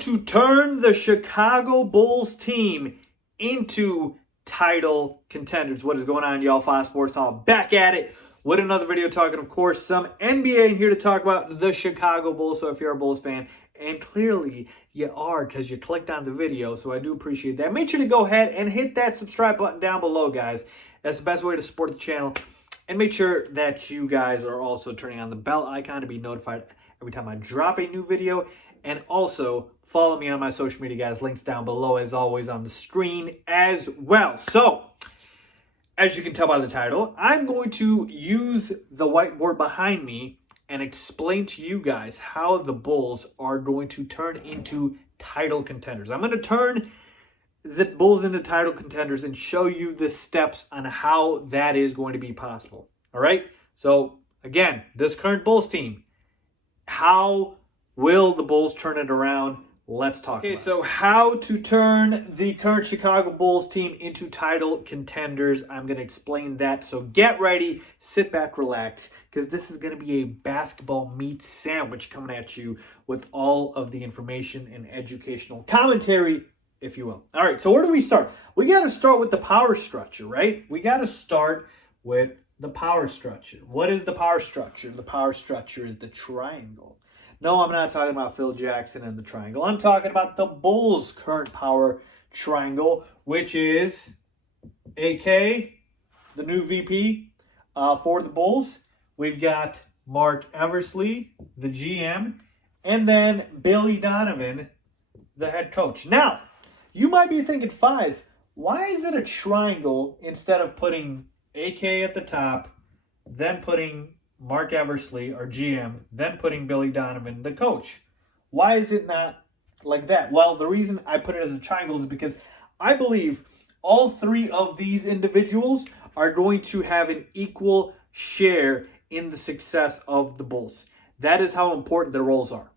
to turn the Chicago Bulls team into title contenders. What is going on, y'all? Faiz Sports Hall back at it with another video talking, of course, some NBA in here to talk about the Chicago Bulls. So if you're a Bulls fan, and clearly you are because you clicked on the video, so I do appreciate that. Make sure to go ahead and hit that subscribe button down below, guys. That's the best way to support the channel. And make sure that you guys are also turning on the bell icon to be notified every time I drop a new video. And also follow me on my social media, guys. Links down below, as always, on the screen as well. So, as you can tell by the title, I'm going to use the whiteboard behind me and explain to you guys how the Bulls are going to turn into title contenders. I'm going to turn the Bulls into title contenders and show you the steps on how that is going to be possible. All right? So, again, this current Bulls team, how will the Bulls turn it around? Let's talk about it. So how to turn the current Chicago Bulls team into title contenders. I'm going to explain that. So get ready, sit back, relax, because this is going to be a basketball meat sandwich coming at you with all of the information and educational commentary, if you will. All right, so where do we start? We got to start with the power structure, right? We got to start with the power structure. What is the power structure? The power structure is the triangle. No, I'm not talking about Phil Jackson and the triangle. I'm talking about the Bulls' current power triangle, which is AK, the new VP for the Bulls. We've got Mark Eversley, the GM, and then Billy Donovan, the head coach. Now, you might be thinking, Faiz, why is it a triangle instead of putting AK at the top, then putting Mark Eversley, our GM, then putting Billy Donovan, the coach? Why is it not like that? Well, the reason I put it as a triangle is because I believe all three of these individuals are going to have an equal share in the success of the Bulls. That is how important their roles are.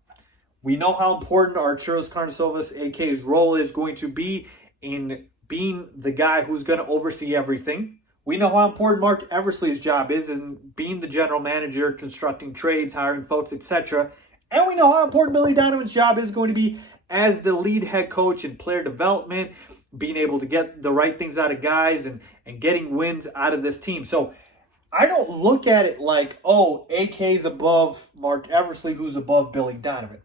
We know how important Arturas Karnisovas, AK's role is going to be in being the guy who's going to oversee everything. We know how important Mark Eversley's job is in being the general manager, constructing trades, hiring folks, etc. And we know how important Billy Donovan's job is going to be as the lead head coach in player development, being able to get the right things out of guys and getting wins out of this team. So I don't look at it like, oh, AK's above Mark Eversley, who's above Billy Donovan.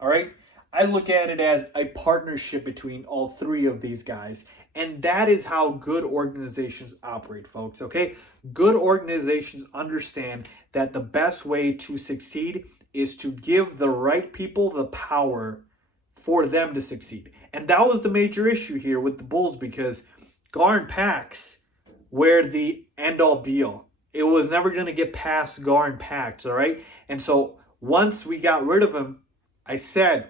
All right? I look at it as a partnership between all three of these guys. And that is how good organizations operate, folks, okay? Good organizations understand that the best way to succeed is to give the right people the power for them to succeed. And that was the major issue here with the Bulls, because Gar and Pax were the end-all be-all. It was never going to get past Gar and Pax, all right? And so once we got rid of him, I said,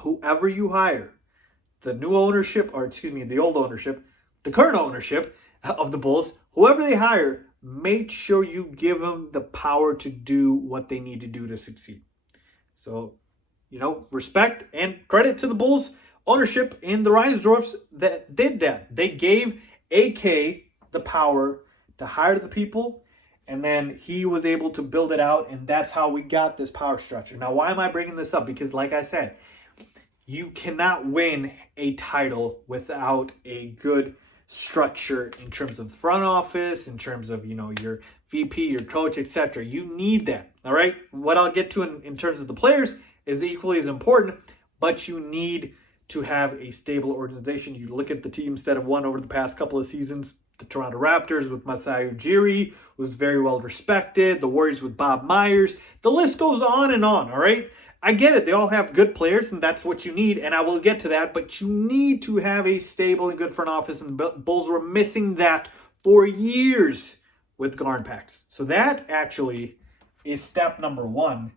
whoever you hire, the new ownership, or excuse me, the old ownership, the current ownership of the Bulls, whoever they hire, make sure you give them the power to do what they need to do to succeed. So, you know, respect and credit to the Bulls ownership and the Reinsdorfs that did that. They gave AK the power to hire the people, and then he was able to build it out, and that's how we got this power structure. Now, why am I bringing this up? Because, like I said, you cannot win a title without a good structure in terms of the front office, in terms of, you know, your VP, your coach, etc. You need that, all right? What I'll get to in terms of the players is equally as important, but you need to have a stable organization. You look at the teams that have won over the past couple of seasons, the Toronto Raptors with Masai Ujiri, who's very well respected, the Warriors with Bob Myers. The list goes on, all right? I get it. They all have good players, and that's what you need, and I will get to that. But you need to have a stable and good front office, and the Bulls were missing that for years with Gar and Pax. So that actually is step number one,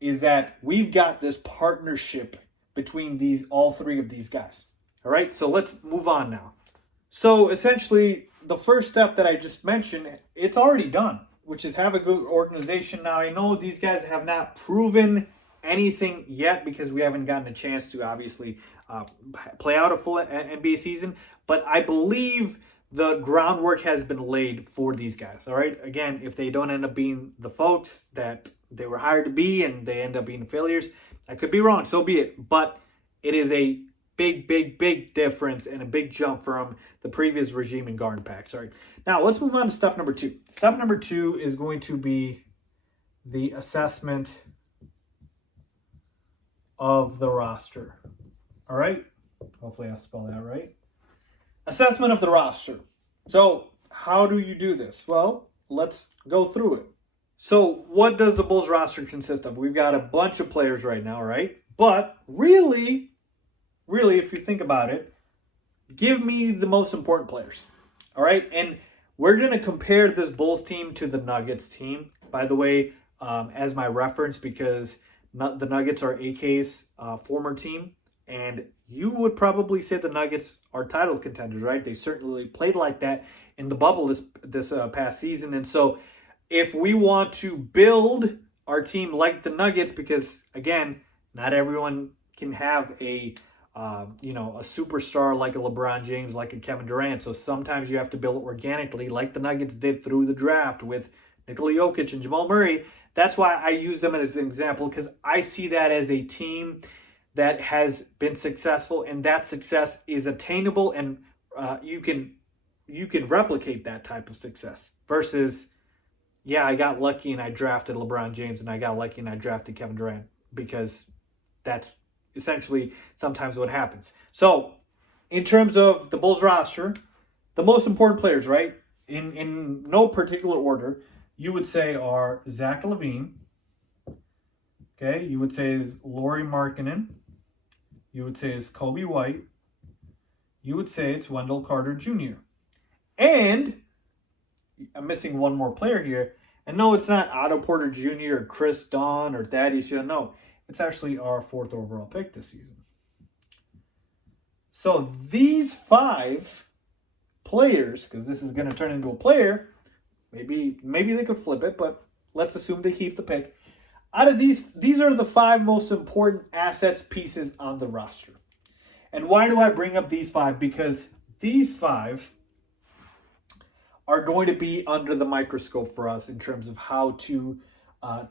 is that we've got this partnership between all three of these guys. All right, so let's move on now. So essentially, the first step that I just mentioned, it's already done, which is have a good organization. Now, I know these guys have not proven anything yet because we haven't gotten a chance to obviously play out a full NBA season, but I believe the groundwork has been laid for these guys. All right, again, if they don't end up being the folks that they were hired to be and they end up being failures, I could be wrong, so be it. But it is a big difference and a big jump from the previous regime in Garden Packs. All right. Now, let's move on to step number 2. Step number 2 is going to be the assessment of the roster. All right. Hopefully I spell that right. Assessment of the roster. So how do you do this? Well, let's go through it. So what does the Bulls roster consist of? We've got a bunch of players right now, right? But really, if you think about it, give me the most important players. All right. And we're going to compare this Bulls team to the Nuggets team, by the way, as my reference, because the Nuggets are AK's former team. And you would probably say the Nuggets are title contenders, right? They certainly played like that in the bubble this past season. And so if we want to build our team like the Nuggets, because, again, not everyone can have a superstar like a LeBron James, like a Kevin Durant. So sometimes you have to build organically, like the Nuggets did through the draft with Nikola Jokic and Jamal Murray. That's why I use them as an example, because I see that as a team that has been successful, and that success is attainable, and you can replicate that type of success. Versus, yeah, I got lucky and I drafted LeBron James, and I got lucky and I drafted Kevin Durant, because that's essentially sometimes what happens. So, in terms of the Bulls roster, the most important players, right, in no particular order, you would say are Zach LaVine. Okay, you would say is Lauri Markkanen. You would say is Kobe White. You would say it's Wendell Carter Jr. And I'm missing one more player here. And no, it's not Otto Porter Jr. or Chris Dunn or Thaddeus Young. No, it's actually our 4th overall pick this season. So these 5 players, because this is going to turn into a player, maybe they could flip it, but let's assume they keep the pick. Out of these are the 5 most important assets, pieces on the roster. And why do I bring up these 5? Because these 5 are going to be under the microscope for us in terms of how to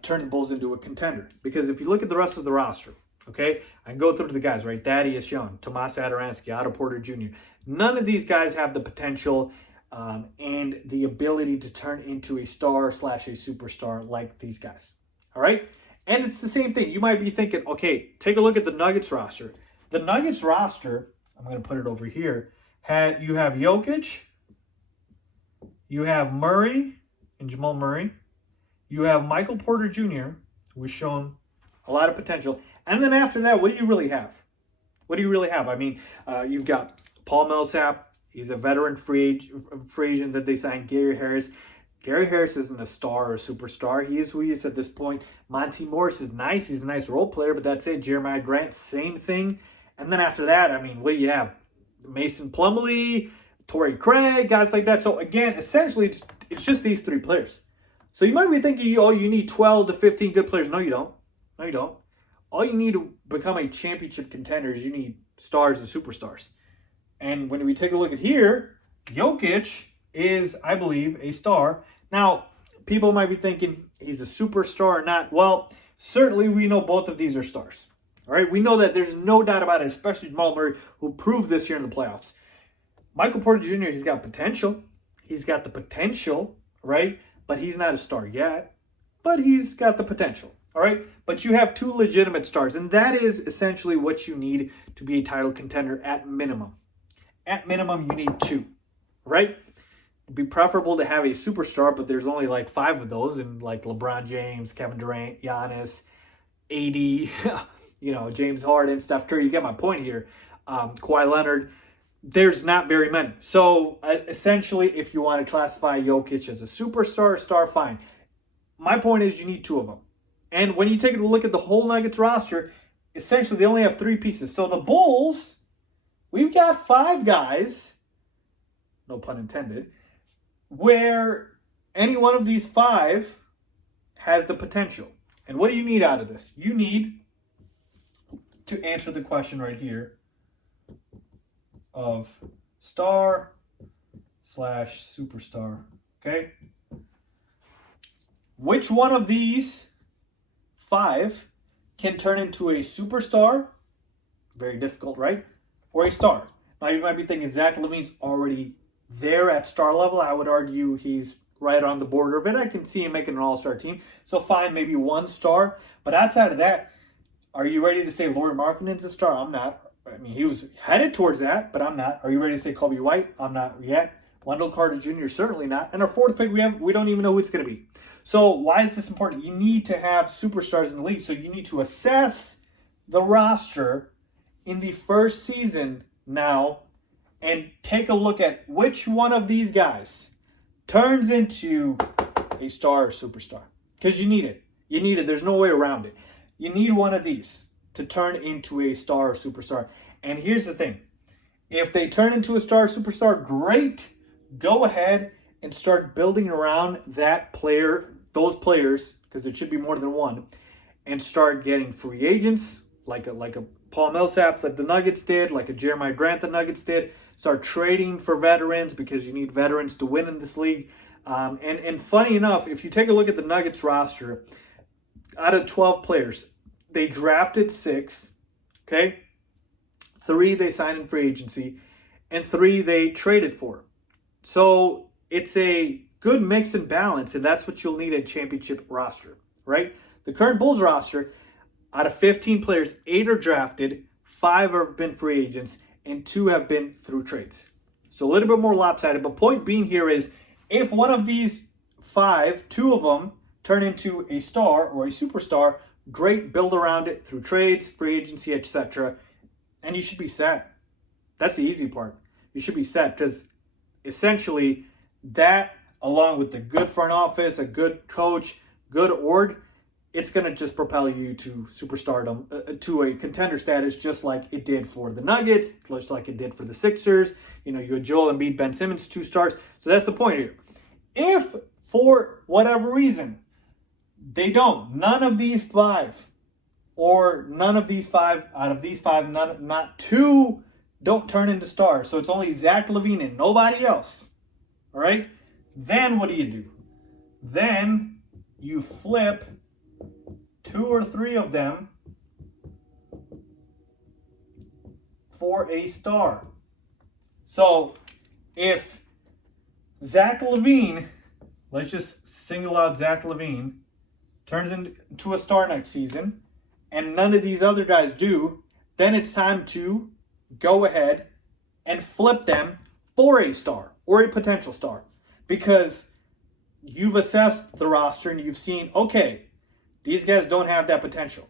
turn the Bulls into a contender. Because if you look at the rest of the roster, okay, I can go through the guys, right? Thaddeus Young, Tomas Satoransky, Otto Porter Jr. None of these guys have the potential and the ability to turn into a star / a superstar like these guys. All right? And it's the same thing. You might be thinking, okay, take a look at the Nuggets roster. The Nuggets roster, I'm going to put it over here, you have Jokic, you have Murray and Jamal Murray, you have Michael Porter Jr., who has shown a lot of potential. And then after that, what do you really have? What do you really have? I mean, you've got Paul Millsap. He's a veteran free agent that they signed. Gary Harris. Gary Harris isn't a star or a superstar. He is who he is at this point. Monte Morris is nice. He's a nice role player, but that's it. Jeremiah Grant, same thing. And then after that, I mean, what do you have? Mason Plumlee, Torrey Craig, guys like that. So again, essentially, it's just these 3 players. So you might be thinking, oh, you need 12 to 15 good players. No, you don't. No, you don't. All you need to become a championship contender is you need stars and superstars. And when we take a look at here, Jokic is, I believe, a star. Now, people might be thinking he's a superstar or not. Well, certainly we know both of these are stars. All right, we know that there's no doubt about it, especially Jamal Murray, who proved this year in the playoffs. Michael Porter Jr., he's got potential. He's got the potential, right? But he's not a star yet. But he's got the potential, all right? But you have 2 legitimate stars, and that is essentially what you need to be a title contender at minimum. At minimum, you need 2, right? It'd be preferable to have a superstar, but there's only like 5 of those, and like LeBron James, Kevin Durant, Giannis, AD, James Harden, Steph Curry. You get my point here. Kawhi Leonard. There's not very many. So essentially, if you want to classify Jokic as a superstar or star, fine. My point is you need 2 of them. And when you take a look at the whole Nuggets roster, essentially they only have 3 pieces. So the Bulls, we've got 5 guys, no pun intended, where any one of these 5 has the potential. And what do you need out of this? You need to answer the question right here of star / superstar. Okay? Which one of these 5 can turn into a superstar. Very difficult, right? Or a star. Now you might be thinking Zach LaVine's already there at star level. I would argue he's right on the border of it. I can see him making an all-star team. So fine, maybe 1 star. But outside of that, are you ready to say Lauri Markkanen's a star? I'm not. I mean, he was headed towards that, but I'm not. Are you ready to say Kobe White? I'm not yet. Wendell Carter Jr. certainly not. And our 4th pick we don't even know who it's going to be. So why is this important? You need to have superstars in the league. So you need to assess the roster in the first season now and take a look at which one of these guys turns into a star or superstar. Because you need it. You need it. There's no way around it. You need one of these to turn into a star or superstar. And here's the thing. If they turn into a star or superstar, great. Go ahead and start building around that player, those players, because it should be more than one, and start getting free agents like a Paul Millsap that the Nuggets did, like a Jeremiah Grant the Nuggets did. Start trading for veterans because you need veterans to win in this league. And funny enough, if you take a look at the Nuggets roster, out of 12 players, they drafted 6, okay? 3 they signed in free agency, and 3 they traded for. So it's a good mix and balance, and that's what you'll need at championship roster, right? The current Bulls roster, out of 15 players, 8 are drafted, 5 have been free agents, and 2 have been through trades. So a little bit more lopsided, but point being here is if one of these 5, 2 of them turn into a star or a superstar, great, build around it through trades, free agency, etc., and you should be set. That's the easy part. You should be set because essentially that, along with the good front office, a good coach, good org, it's going to just propel you to superstardom, to a contender status, just like it did for the Nuggets, just like it did for the Sixers. You know, you had Joel Embiid, Ben Simmons, 2 stars. So that's the point here. If, for whatever reason, they don't, none of these 5, or none of these 5, out of these 5, not 2 don't turn into stars. So it's only Zach LaVine and nobody else. All right? Then what do? Then you flip 2 or 3 of them for a star. So if Zach LaVine, let's just single out Zach LaVine, turns into a star next season, and none of these other guys do, then it's time to go ahead and flip them for a star or a potential star. Because you've assessed the roster and you've seen, okay, these guys don't have that potential.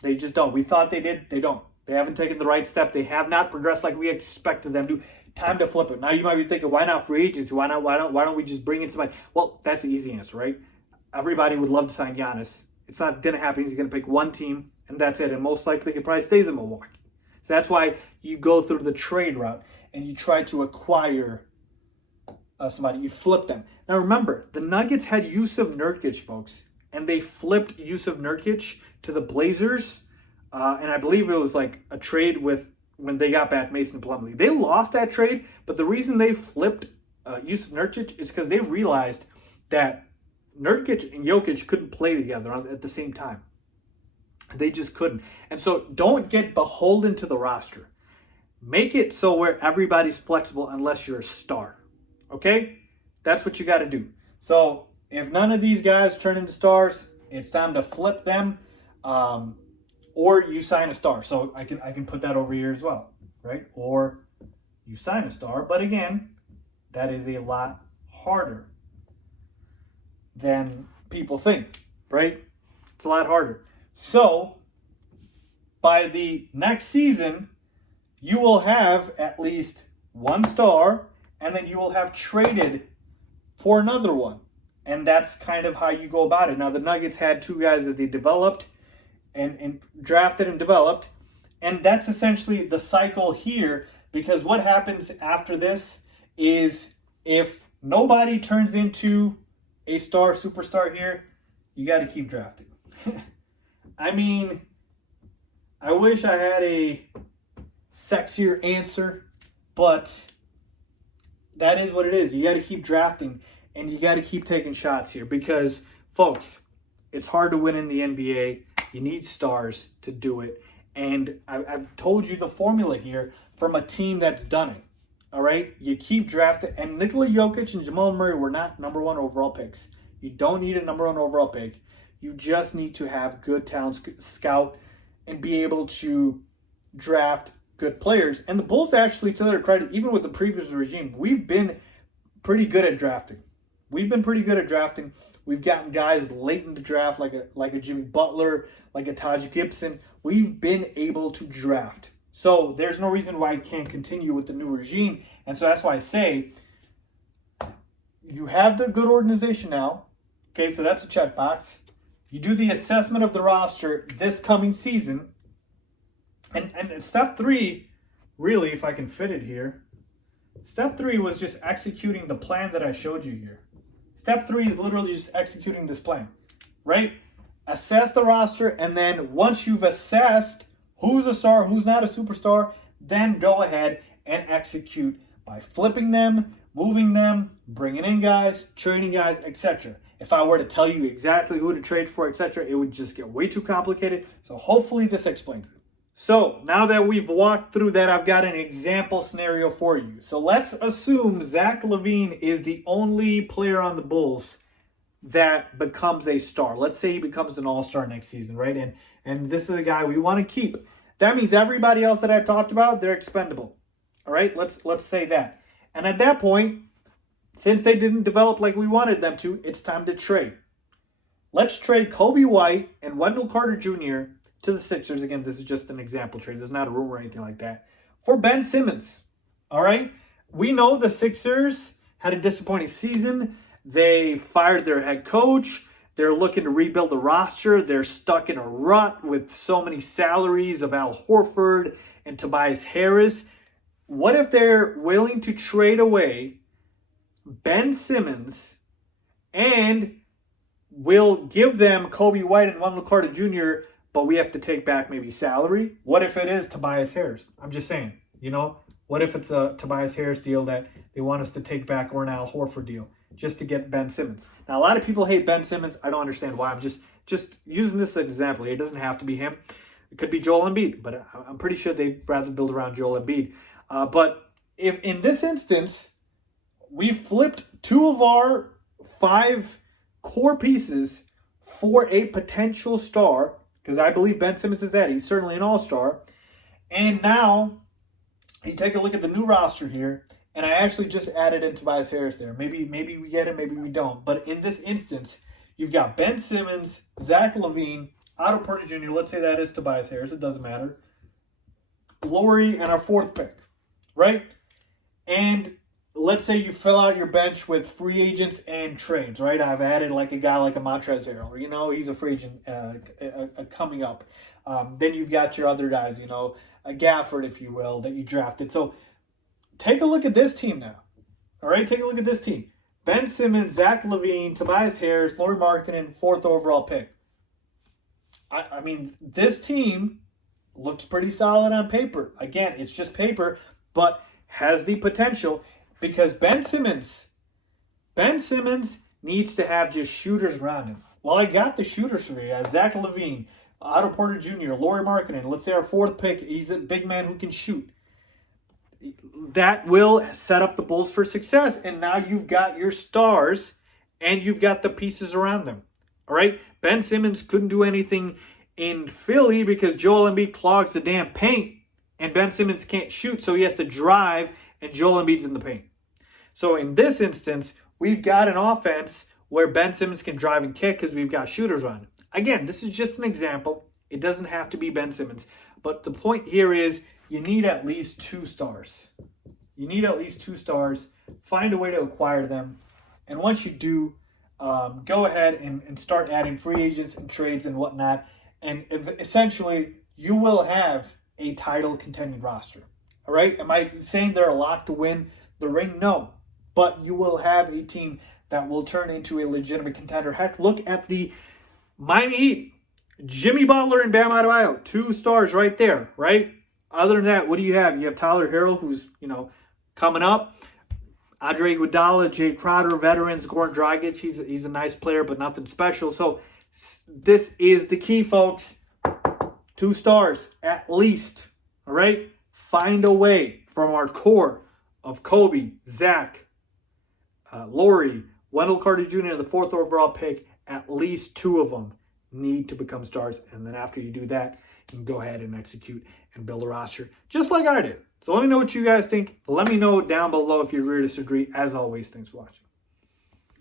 They just don't. We thought they did. They don't. They haven't taken the right step. They have not progressed like we expected them to. Time to flip it. Now you might be thinking, why not free agency? Why don't we just bring in somebody? Well, that's the easy answer, right? Everybody would love to sign Giannis. It's not going to happen. He's going to pick one team, and that's it. And most likely he probably stays in Milwaukee. So that's why you go through the trade route and you try to acquire somebody. You flip them. Now remember, the Nuggets had Yusuf Nurkic, folks, and they flipped Yusuf Nurkic to the Blazers. And I believe it was like a trade with when they got back Mason Plumlee. They lost that trade, but the reason they flipped Yusuf Nurkic is because they realized that Nurkic and Jokic couldn't play together at the same time. They just couldn't. And so don't get beholden to the roster. Make it so where everybody's flexible unless you're a star. Okay? That's what you got to do. So if none of these guys turn into stars, it's time to flip them. Or you sign a star. So I can put that over here as well, right? Or you sign a star. But again, that is a lot harder than people think, right? It's a lot harder. So by the next season, you will have at least one star, and then you will have traded for another one. And that's kind of how you go about it. Now, the Nuggets had 2 guys that they developed and drafted and developed. And that's essentially the cycle here, because what happens after this is if nobody turns into a star, superstar here, you got to keep drafting. I mean, I wish I had a sexier answer, but that is what it is. You got to keep drafting, and you got to keep taking shots here because, folks, it's hard to win in the NBA. You need stars to do it. And I've told you the formula here from a team that's done it. All right? You keep drafting. And Nikola Jokic and Jamal Murray were not #1 overall picks. You don't need a #1 overall pick. You just need to have good talent scout and be able to draft good players. And the Bulls, actually, to their credit, even with the previous regime, we've been pretty good at drafting. We've gotten guys late in the draft like a Jimmy Butler, like a Taj Gibson. We've been able to draft. So there's no reason why it can't continue with the new regime. And so that's why I say you have the good organization now. Okay, so that's a checkbox. You do the assessment of the roster this coming season. And step 3, really, if I can fit it here, step 3 was just executing the plan that I showed you here. Step 3 is literally just executing this plan, right? Assess the roster, and then once you've assessed who's a star, who's not a superstar, then go ahead and execute by flipping them, moving them, bringing in guys, trading guys, etc. If I were to tell you exactly who to trade for, etc., it would just get way too complicated. So hopefully this explains it. So now that we've walked through that, I've got an example scenario for you. So let's assume Zach LaVine is the only player on the Bulls that becomes a star. Let's say he becomes an all-star next season, right? And this is a guy we want to keep. That means everybody else that I've talked about, they're expendable. All right, let's say that. And at that point, since they didn't develop like we wanted them to, it's time to trade. Let's trade Kobe White and Wendell Carter Jr. to the Sixers. Again, this is just an example trade. There's not a rumor or anything like that. For Ben Simmons. All right? We know the Sixers had a disappointing season. They fired their head coach. They're looking to rebuild the roster. They're stuck in a rut with so many salaries of Al Horford and Tobias Harris. What if they're willing to trade away Ben Simmons and will give them Kobe White and Wendell Carter Jr., but we have to take back maybe salary? What if it is Tobias Harris? I'm just saying, what if it's a Tobias Harris deal that they want us to take back, or an Al Horford deal just to get Ben Simmons? Now, a lot of people hate Ben Simmons. I don't understand why. I'm just using this as an example. It doesn't have to be him. It could be Joel Embiid, but I'm pretty sure they'd rather build around Joel Embiid. But if in this instance, we flipped 2 of our 5 core pieces for a potential star, because I believe Ben Simmons is that. He's certainly an all-star. And now, you take a look at the new roster here, and I actually just added in Tobias Harris there. Maybe we get him, maybe we don't. But in this instance, you've got Ben Simmons, Zach LaVine, Otto Porter Jr., let's say that is Tobias Harris, it doesn't matter, Laurie, and our 4th pick, right? And let's say you fill out your bench with free agents and trades, right? I've added like a guy like a Montrezl Harrell. He's a free agent coming up. Then you've got your other guys, a Gafford, if you will, that you drafted. So take a look at this team now. All right, take a look at this team. Ben Simmons, Zach LaVine, Tobias Harris, Lauri Markkanen, 4th overall pick. I mean, this team looks pretty solid on paper. Again, it's just paper, but has the potential. Because Ben Simmons needs to have just shooters around him. Well, I got the shooters for you. Zach LaVine, Otto Porter Jr., Lauri Markkanen. Let's say our 4th pick, he's a big man who can shoot. That will set up the Bulls for success. And now you've got your stars and you've got the pieces around them. All right? Ben Simmons couldn't do anything in Philly because Joel Embiid clogs the damn paint. And Ben Simmons can't shoot, so he has to drive, and Joel Embiid's in the paint. So in this instance, we've got an offense where Ben Simmons can drive and kick because we've got shooters on it. Again, this is just an example. It doesn't have to be Ben Simmons. But the point here is you need at least 2 stars. You need at least 2 stars. Find a way to acquire them. And once you do, go ahead and start adding free agents and trades and whatnot. And essentially, you will have a title contending roster. All right? Am I saying they're a lock to win the ring? No. But you will have a team that will turn into a legitimate contender. Heck, look at the Miami Heat. Jimmy Butler and Bam Adebayo. 2 stars right there, right? Other than that, what do you have? You have Tyler Herro, who's, coming up. Andre Iguodala, Jay Crowder, veterans, Goran Dragic. He's a nice player, but nothing special. So this is the key, folks. 2 stars at least. All right? Find a way from our core of Kobe, Zach, Laurie, Wendell Carter Jr., the 4th overall pick. At least 2 of them need to become stars. And then after you do that, you can go ahead and execute and build a roster just like I did. So let me know what you guys think. Let me know down below if you agree or disagree. As always, thanks for watching.